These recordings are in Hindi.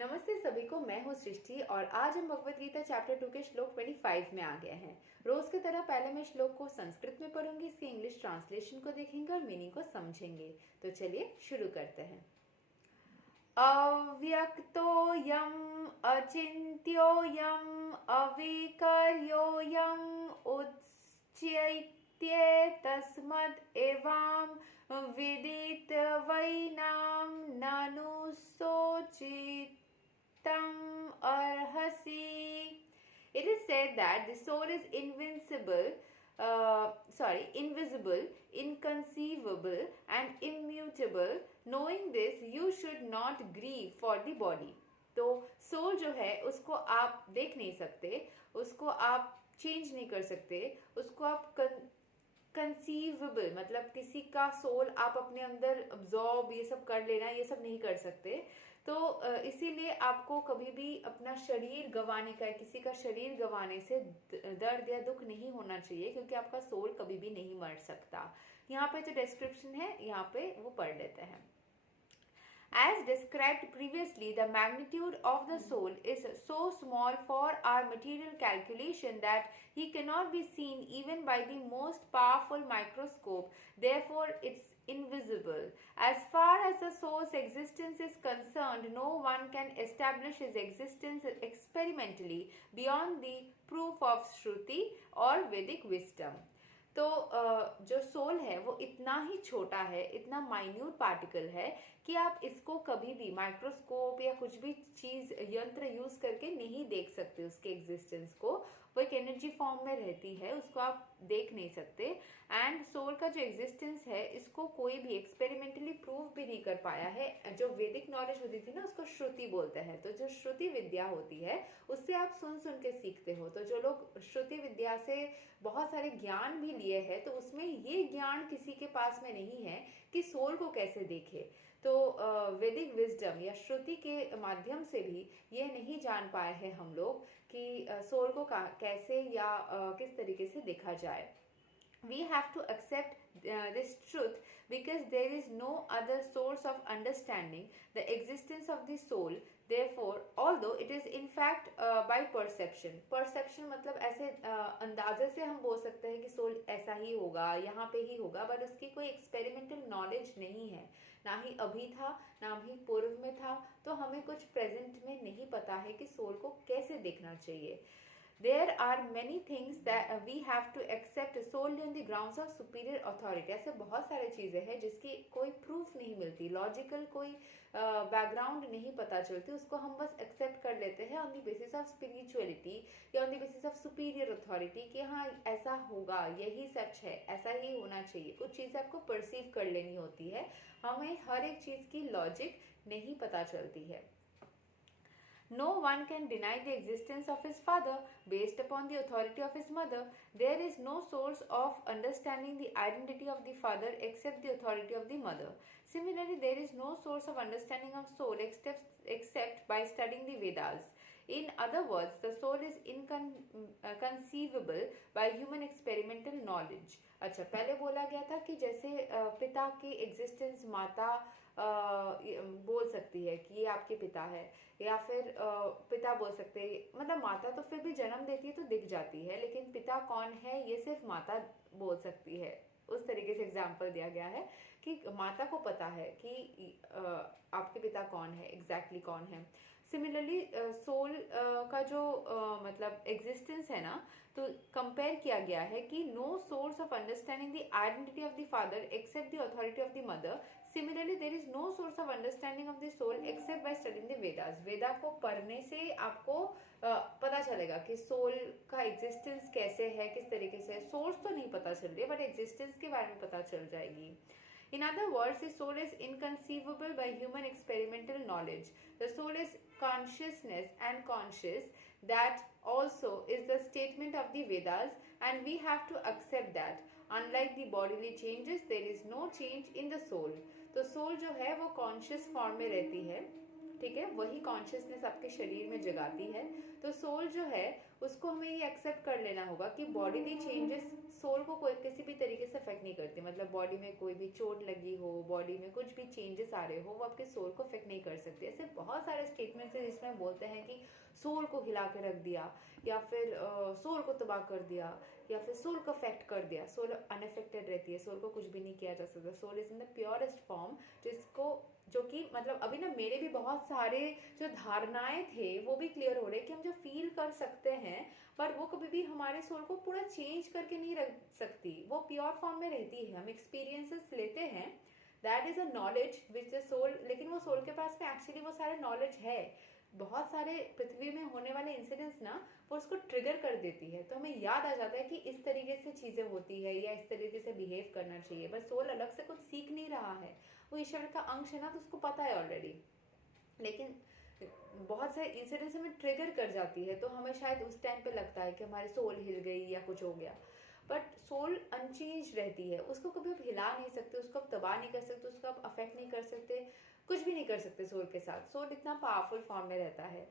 नमस्ते सभी को, मैं हूँ सृष्टि और आज हम भगवत गीता चैप्टर 2 के श्लोक 25 में आ गए हैं। रोज की तरह पहले मैं श्लोक को संस्कृत में पढ़ूंगी, इसके इंग्लिश ट्रांसलेशन को देखेंगे और मीनिंग को समझेंगे। तो चलिए शुरू करते हैं। अव्यक्तोऽयम् अचिन्त्योऽयम् अविकार्योऽयम् उच्यते तस्माद् एवां विदित वैनां ननु सोचितं arhasi. It is said that the soul is invisible, inconceivable, and immutable. Knowing this, you should not grieve for the body. तो सोल जो है उसको आप देख नहीं सकते, उसको आप चेंज नहीं कर सकते, उसको आप कंसीवेबल मतलब किसी का सोल आप अपने अंदर अब्जॉर्ब ये सब कर लेना, ये सब नहीं कर सकते। तो इसीलिए आपको कभी भी अपना शरीर गंवाने का, किसी का शरीर गंवाने से दर्द या दुख नहीं होना चाहिए, क्योंकि आपका सोल कभी भी नहीं मर सकता। यहाँ पे जो डिस्क्रिप्शन है यहाँ पे वो पढ़ लेते हैं। As described previously, the magnitude of the soul is so small for our material calculation that he cannot be seen even by the most powerful microscope. Therefore, it's invisible. As far as the soul's existence is concerned, no one can establish his existence experimentally beyond the proof of Shruti or Vedic wisdom. तो जो सोल है वो इतना ही छोटा है, इतना माइन्यूट पार्टिकल है कि आप इसको कभी भी माइक्रोस्कोप या कुछ भी चीज यंत्र यूज करके नहीं देख सकते। उसके एग्जिस्टेंस को, वो एक एनर्जी फॉर्म में रहती है, उसको आप देख नहीं सकते। एंड सोल का जो एग्जिस्टेंस है इसको कोई भी एक्सपेरिमेंटली प्रूव भी नहीं कर पाया है। जो वैदिक नॉलेज होती थी ना उसको श्रुति बोलते हैं। तो जो श्रुति विद्या होती है उससे आप सुन सुन के सीखते हो। तो जो लोग श्रुति विद्या से बहुत सारे ज्ञान भी लिए हैं तो उसमें ये ज्ञान किसी के पास में नहीं है कि सोल को कैसे देखे। तो वैदिक विजडम या श्रुति के माध्यम से भी ये नहीं जान पाए हैं हम लोग कि सोल को कैसे या किस तरीके से देखा जाए। We have to accept this truth because there is no other source of understanding the existence of the soul. Therefore, although it is in fact by perception मतलब ऐसे अंदाजे से हम बोल सकते हैं कि सोल ऐसा ही होगा, यहाँ पे ही होगा, बट उसकी कोई एक्सपेरिमेंटल नॉलेज नहीं है, ना ही अभी था ना भी पूर्व में था। तो हमें कुछ प्रेजेंट में नहीं पता है कि सोल को कैसे देखना चाहिए। There are many things that we have to accept solely on the grounds of superior authority. ऐसे बहुत सारे चीजें हैं जिसकी कोई प्रूफ नहीं मिलती, लॉजिकल कोई बैकग्राउंड नहीं पता चलती, उसको हम बस एक्सेप्ट कर लेते हैं on the basis of spirituality या on the basis of superior authority कि हाँ ऐसा होगा, यही सच है, ऐसा ही होना चाहिए। कुछ चीजें आपको परसीव कर लेनी होती है, हमें हर एक चीज की लॉजिक नहीं पता चलती है। No one can deny the existence of his father based upon the authority of his mother. There is no source of understanding the identity of the father except the authority of the mother. Similarly, there is no source of understanding of soul except by studying the Vedas. In other words, the soul is inconceivable by human experimental knowledge. अच्छा, पहले बोला गया था कि जैसे पिता की एग्जिस्टेंस माता बोल सकती है कि ये आपके पिता है, या फिर पिता बोल सकते हैं, मतलब माता तो फिर भी जन्म देती है तो दिख जाती है, लेकिन पिता कौन है ये सिर्फ माता बोल सकती है। उस तरीके से एग्जाम्पल दिया गया है कि माता को पता है कि आपके पिता कौन है, एग्जैक्टली कौन है। सिमिलरली सोल का जो मतलब एग्जिस्टेंस है ना, तो कंपेयर किया गया है कि no source of understanding the identity of the father except the authority of the mother. Similarly there is no source of understanding of the soul except by studying the Vedas. Veda को पढ़ने से आपको पता चलेगा कि सोल का एग्जिस्टेंस कैसे है, किस तरीके से। सोर्स तो नहीं पता चल रही है बट एग्जिस्टेंस के बारे में पता चल जाएगी। In other words, the soul is inconceivable by human experimental knowledge. The soul is consciousness and conscious. That also is the statement of the Vedas, and we have to accept that. Unlike the bodily changes, there is no change in the soul. तो सोल जो है वो कॉन्शियस फॉर्म में रहती है, ठीक है, वही कॉन्शियसनेस आपके शरीर में जगाती है। तो सोल जो है उसको हमें ये एक्सेप्ट कर लेना होगा कि बॉडीली चेंजेस सोल को कोई किसी भी तरीके से अफेक्ट नहीं करती। मतलब बॉडी में कोई भी चोट लगी हो, बॉडी में कुछ भी चेंजेस आ रहे हो, वो आपके सोल को अफेक्ट नहीं कर सकते। ऐसे बहुत सारे स्टेटमेंट्स हैं जिसमें बोलते हैं कि सोल को हिला के रख दिया, या फिर सोल को तबाह कर दिया, या फिर सोल को अफेक्ट कर दिया। सोल अनअफेक्टेड रहती है, सोल को कुछ भी नहीं किया जा सकता। Soul is in the purest form, जिसको जो कि मतलब अभी ना मेरे भी बहुत सारे जो धारणाएं थे वो भी क्लियर हो रहे कि हम जो फील कर सकते हैं, पर वो कभी भी हमारे सोल को पूरा चेंज करके नहीं रख सकती। वो प्योर फॉर्म में रहती है। हम एक्सपीरियंसेस लेते हैं, that is a knowledge which the soul, लेकिन वो सोल के पास में एक्चुअली वो सारा नॉलेज है। बहुत सारे पृथ्वी में होने वाले इंसिडेंट्स ना वो उसको ट्रिगर कर देती है, तो हमें याद आ जाता है कि इस तरीके से चीजें होती है या इस तरीके से बिहेव करना चाहिए। बस सोल अलग से कुछ सीख नहीं रहा है, वो ईश्वर का अंश है ना, तो उसको पता है ऑलरेडी। लेकिन बहुत सारे इंसिडेंट्स हमें ट्रिगर कर जाती है, तो हमें शायद उस टाइम पे लगता है कि हमारी सोल हिल गई या कुछ हो गया। बट सोल अनचेंज रहती है, उसको कभी आप हिला नहीं सकते, उसको आप तबाह नहीं कर सकते, उसको आप अफेक्ट नहीं कर सकते, कुछ भी नहीं कर सकते सोल के साथ। सोल इतना पावरफुल फॉर्म में रहता है।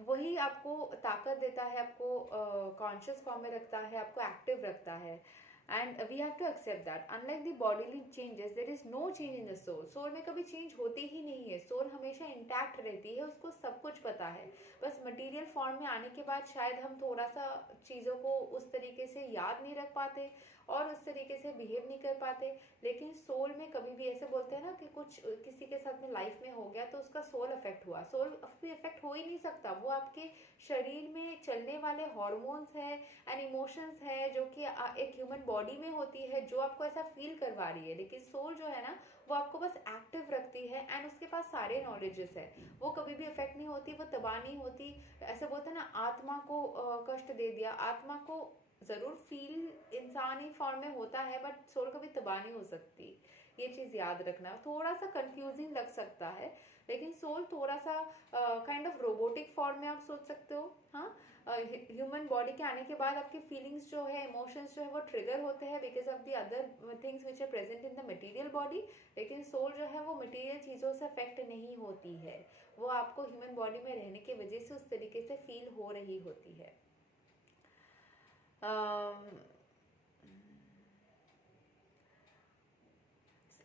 वही आपको ताकत देता है, आपको कॉन्शियस फॉर्म में रखता है, आपको एक्टिव रखता है। And we have to accept that unlike the bodily changes, there is no change in the soul. Soul में कभी चेंज होती ही नहीं है। सोल हमेशा इंटैक्ट रहती है, उसको सब कुछ पता है। बस मटेरियल फॉर्म में आने के बाद शायद हम थोड़ा सा चीज़ों को उस तरीके से याद नहीं रख पाते और उस तरीके से बिहेव नहीं कर पाते। लेकिन सोल में कभी भी ऐसे बोलते हैं ना कि कुछ किसी के साथ में लाइफ में हो गया तो उसका सोल अफेक्ट हुआ। सोल भी अफेक्ट हो ही नहीं सकता। वो आपके शरीर में चलने वाले हॉर्मोन्स है एंड इमोशंस है जो कि एक ह्यूमन बॉडी में होती है, जो आपको ऐसा फील करवा रही है। लेकिन सोल जो है ना, वो आपको बस एक्टिव रखती है एंड उसके पास सारे नॉलेजेस है। वो कभी भी अफेक्ट नहीं होती, वो तबाह नहीं होती। ऐसे बोलते हैं ना, आत्मा को कष्ट दे दिया। आत्मा को जरूर फील इंसानी फॉर्म में होता है, बट सोल कभी तबाह नहीं हो सकती। ये चीज याद रखना। थोड़ा सा कंफ्यूजिंग लग सकता है, लेकिन सोल थोड़ा सा काइंड ऑफ रोबोटिक फॉर्म में आप सोच सकते हो। हाँ, ह्यूमन बॉडी के आने के बाद आपके फीलिंग्स जो है, इमोशंस जो है, वो ट्रिगर होते हैं because of the other things which are present in the material body. लेकिन सोल जो है वो मटेरियल चीज़ों से अफेक्ट नहीं होती है। वो आपको ह्यूमन बॉडी में रहने की वजह से उस तरीके से फील हो रही होती है।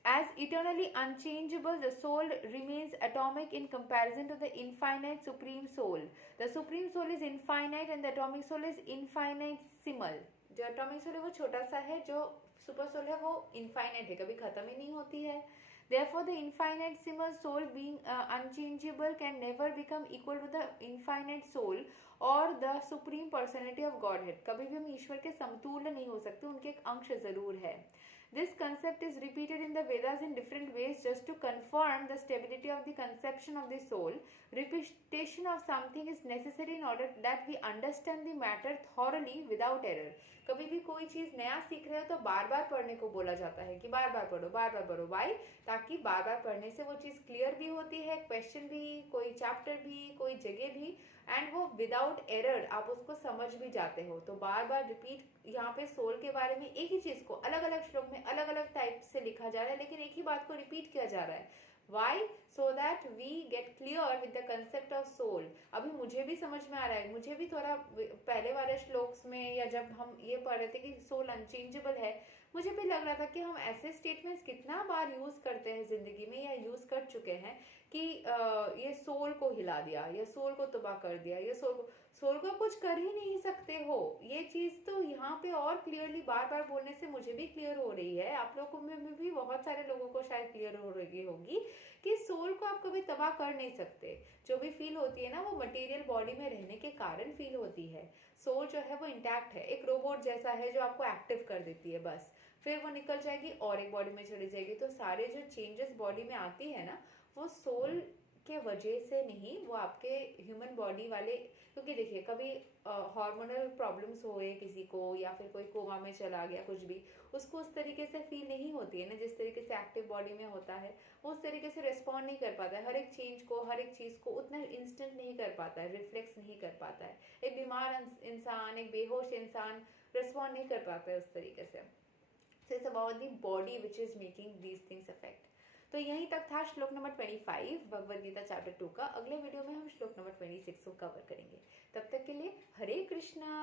As eternally unchangeable, the soul remains atomic in comparison to the infinite Supreme Soul. The Supreme Soul is infinite and the atomic soul is infinitesimal. जो atomic soul है वो छोटा सा है, जो super soul है वो infinite है, कभी खत्म ही नहीं होती है। Therefore, the infinitesimal soul being unchangeable can never become equal to the infinite soul और the supreme personality of Godhead. कभी भी हम ईश्वर के समतुल्य नहीं हो सकते, उनके एक अंश जरूर है। This concept is repeated in the Vedas in different ways just to confirm the stability of the conception of the soul. Repetition of something is necessary in order that we understand the matter thoroughly without error. कभी भी कोई चीज़ नया सीख रहे हो तो बार बार पढ़ने को बोला जाता है कि बार बार पढ़ो, बार बार पढ़ो। वाई? ताकि बार बार पढ़ने से वो चीज़ क्लियर भी होती है, क्वेश्चन भी, कोई चैप्टर भी, कोई जगह भी, एंड वो विदाउट एरर आप उसको समझ भी जाते हो। तो बार बार रिपीट। यहाँ पे सोल के बारे में एक ही चीज को अलग अलग श्लोक में अलग अलग टाइप से लिखा जा रहा है, लेकिन एक ही बात को रिपीट किया जा रहा है। Why? So that we get clear with the concept of soul. अभी मुझे भी समझ में आ रहा है, मुझे भी थोड़ा पहले वाले श्लोक्स में या जब हम ये पढ़ रहे थे कि सोल अनचेंजेबल है, मुझे भी लग रहा था कि हम ऐसे स्टेटमेंट्स कितना बार यूज करते हैं जिंदगी में या यूज कर चुके हैं कि ये सोल को हिला दिया, ये सोल को तबाह कर दिया, ये सोल को कुछ कर ही नहीं सकते हो। ये चीज तो यहाँ पे और क्लियरली बार बार बोलने से मुझे भी क्लियर हो रही है, आप लोगों में भी बहुत सारे लोगों को शायद क्लियर हो रही होगी कि सोल को आप कभी तबाह कर नहीं सकते। जो भी फील होती है ना, वो मटेरियल बॉडी में रहने के कारण फील होती है। सोल जो है वो इंटैक्ट है, एक रोबोट जैसा है जो आपको एक्टिव कर देती है बस, फिर वो निकल जाएगी और एक बॉडी में चली जाएगी। तो सारे जो चेंजेस बॉडी में आती है ना, वो सोल के वजह से नहीं, वो आपके ह्यूमन बॉडी वाले, क्योंकि देखिए कभी हार्मोनल प्रॉब्लम्स हो रहे किसी को या फिर कोई कोमा में चला गया, कुछ भी उसको उस तरीके से फील नहीं होती है ना जिस तरीके से एक्टिव बॉडी में होता है। वो उस तरीके से रिस्पॉन्ड नहीं कर पाता है हर एक चेंज को, हर एक चीज को उतना इंस्टेंट नहीं कर पाता है, रिफ्लेक्स नहीं कर पाता है। एक बीमार इंसान, एक बेहोश इंसान रिस्पॉन्ड नहीं कर पाता है उस तरीके से। It's about the body which is making these things affect. तो यहीं तक था श्लोक नंबर 25 भगवद गीता चैप्टर 2 का। अगले वीडियो में हम श्लोक नंबर 26 को कवर करेंगे। तब तक के लिए हरे कृष्णा।